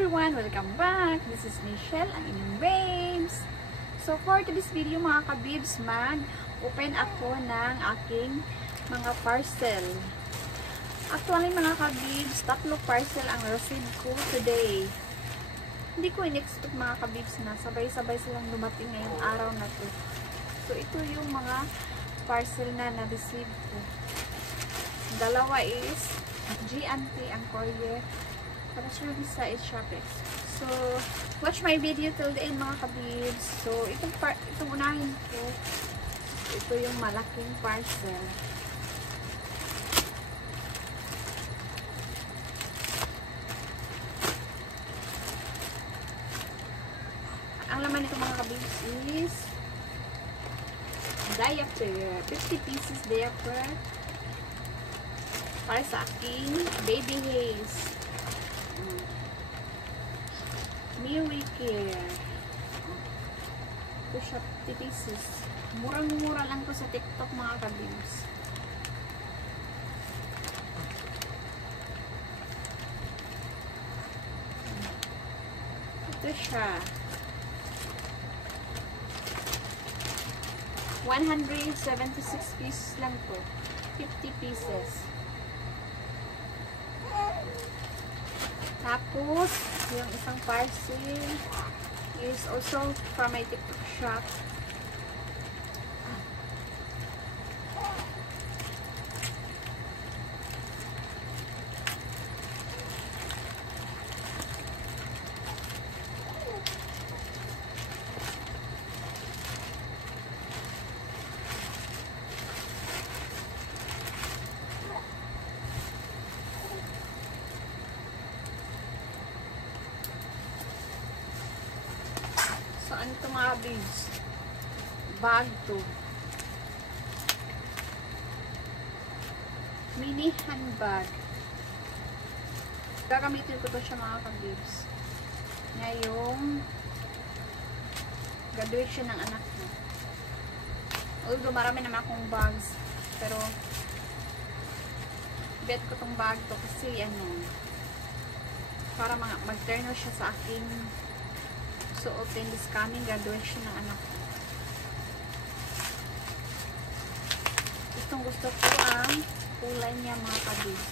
everyone! Welcome back! This is Michelle, ang inyong babes. So for today's video mga kabibs, mag-open ako ng aking mga parcel. Actually mga kabibs, 3 parcel ang receive ko today. Hindi ko in-expect mga kabibs na sabay-sabay silang dumating ngayong araw na to. So ito yung mga parcel na na-receive ko. Dalawa is G&T ang courier. Tapos yung isa is Shopix. So, watch my video till the end mga kabibs. So, itong unahin ko. Ito yung malaking parcel. Ang laman nito mga kabibs is diaper. 50 pieces diaper. Para sa aking baby haze. Miri Care. Ito siya 50 pieces. Murang-mura lang to sa TikTok mga kabibs. Ito siya. 176 pieces lang to. 50 pieces. Tapos, yung isang parcel is also from my TikTok shop. So, ano ito mga babes? Bag to. Mini handbag. Gagamitin ko to siya mga babes. Ngayong graduation ng anak ko. Although marami naman akong bags. Pero bet ko tong bag to kasi para mag-turn siya sa aking so open this coming graduation ng anak ko. Gusto ko ang kulay niya mga kabis.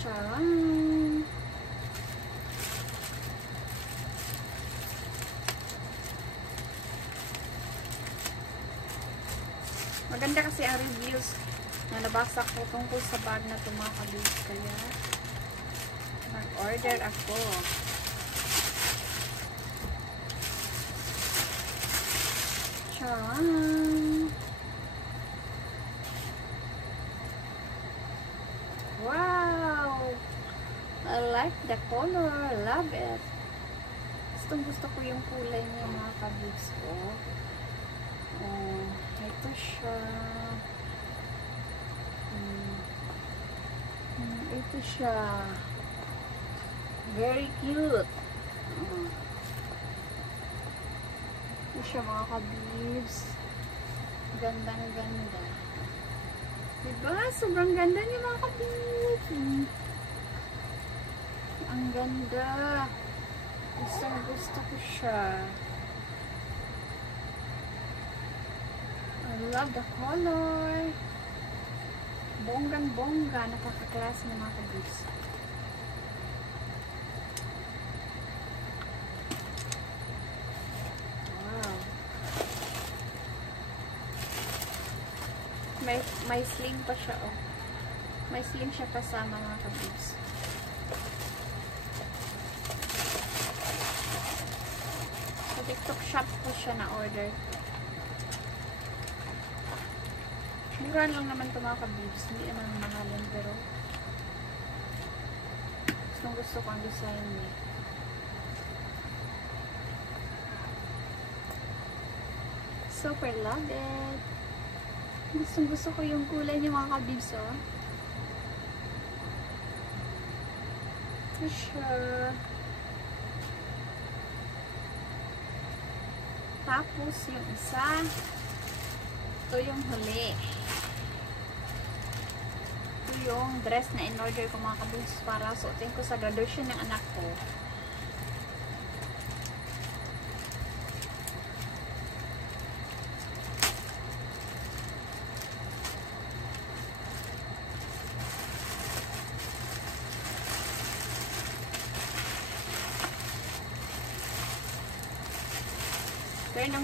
Charan! Maganda kasi ang reviews na nabasa ko tungkol sa bag na ito mga kabis. Kaya nag-order ako. Wow! I like the color. Love it. Gusto ko yung kulay niya mga kabibs ko. Oh, ito siya. Ito siya. Very cute. Ito siya mga kabibs. Gandang-ganda. Diba? Sobrang ganda niya mga kabibs. Ang ganda. Gusto ko siya. I love the color. Bonggang-bongga. Nakaka-class niya mga kabibs. May sling pa siya, oh. May sling siya kasama mga kabibs. Sa TikTok shop ko siya na-order. Mura lang naman ito mga kabibs. Hindi naman mahalin, pero gusto ko ang design niya. Super love it. Gusto ko yung kulay niya mga kabibs, oh. Ito siya. Tapos yung isa, ito yung huli. Ito yung dress na in-order ko mga kabibs para suotin ko sa graduation ng anak ko.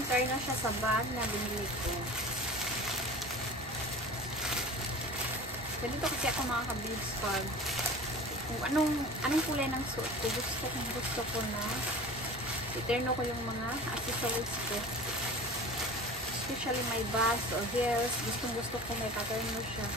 Turn na siya sa bag na binili ko. Ganito kasi ako mga kabibs pag kung anong kulay ng suot ko, gusto ko na iterno ko yung mga accessories ko. Especially my bags or heels, gusto ko may pattern mo siya.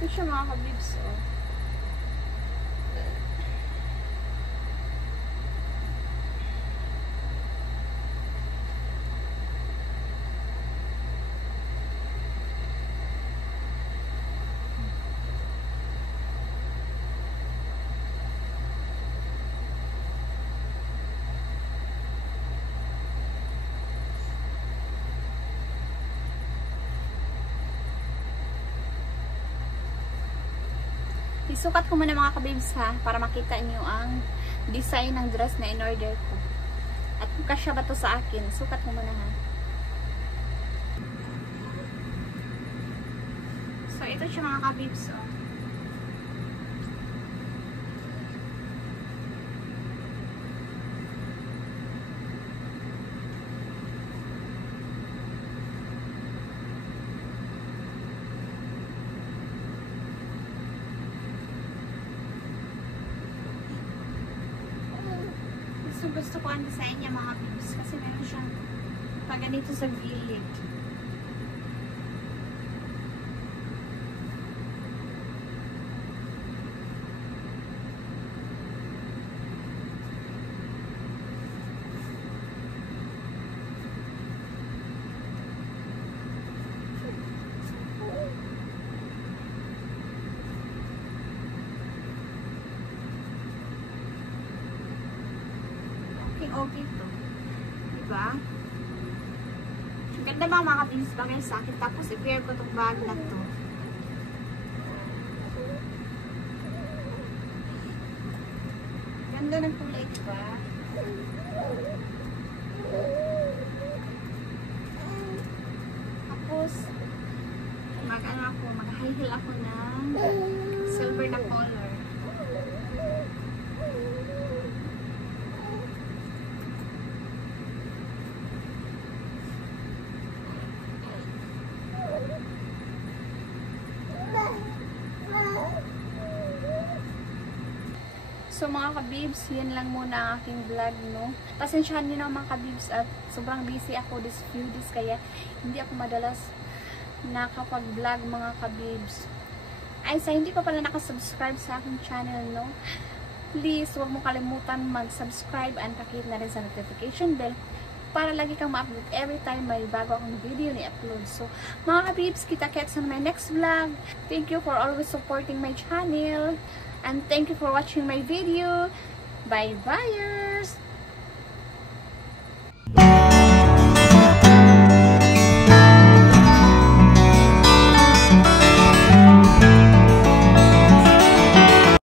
Ito siya mga kabibs, oh. Isukat ko muna mga kabibs ha, para makita niyo ang design ng dress na in-order ko. At kung kasya ba to sa akin, sukat ko muna ha. So, ito siya mga kabibs, oh. Gusto ko ang design niya mga kabibs kasi meron siyang pag ganito sa gilid. Okay to. Diba? Ang ganda ba mga kabibs bagay sa akin. Tapos i-pair ko itong bag na to. Ganda ng kulay, diba? Tapos mag-high heel ako ng silver na color. So mga kabibs, yan lang muna ang aking vlog, no? Pasensyahan nyo na mga kabibs at sobrang busy ako this few days kaya hindi ako madalas nakapag-vlog mga kabibs. Ay, sa hindi pa pala nakasubscribe sa aking channel, no? Please, huwag mo kalimutan mag-subscribe and pakihit na rin sa notification bell para lagi kang ma-upload every time may bago akong video na i-upload. So, mga kabibs, kita-kits on my next vlog. Thank you for always supporting my channel. And thank you for watching my video. Bye-byers!